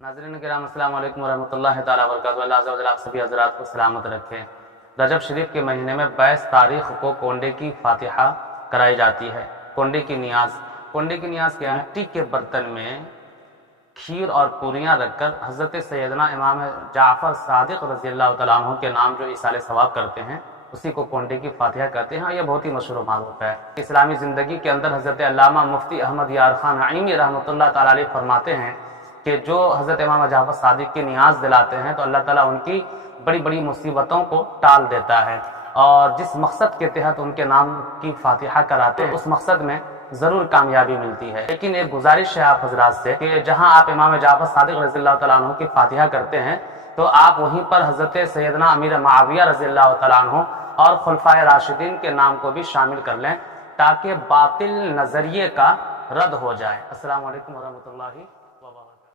नाज़रीन किराम अस्सलाम वालेकुम रहमतुल्लाहि ताला वबरकातुहू। अल्लाह अज़्ज़ा व जल्ल आप सभी हज़रात को सलामत रखे। रजब शरीफ के महीने में 22 तारीख को कोंडे की फातिहा कराई जाती है। कोंडे की नियाज क्या है? मिट्टी के बर्तन में खीर और पूरियां रखकर हज़रत सैयदना इमाम जाफ़र सादिक रज़ियल्लाहु तआला अन्हु के नाम जो इसाले सवाब करते हैं उसी को कोंडे की फातिहा कहते हैं। यह बहुत ही मशहूर मारूफ है। इस्लामी ज़िंदगी के अंदर हज़रत अल्लामा मुफ्ती अहमद यार खान नईमी रहमतुल्लाह ताला अलैह फरमाते हैं कि जो हज़रत इमाम जाफ़र सादिक की नियाज दिलाते हैं तो अल्लाह ताला उनकी बड़ी बड़ी मुसीबतों को टाल देता है, और जिस मकसद के तहत उनके नाम की फातिहा कराते हैं उस मकसद में ज़रूर कामयाबी मिलती है। लेकिन एक गुजारिश है आप हजरात से कि जहां आप इमाम जाफ़र सादिक रज़ियल्लाहु तआला अन्हु की फातिहा करते हैं तो आप वहीं पर हज़रत सैयदना अमीर मुआविया रज़ियल्लाहु तआला अन्हु और खुलफाए राशिदीन के नाम को भी शामिल कर लें ताकि बातिल नज़रिए का रद्द हो जाए। अस्सलामु अलैकुम वरहमतुल्लाहि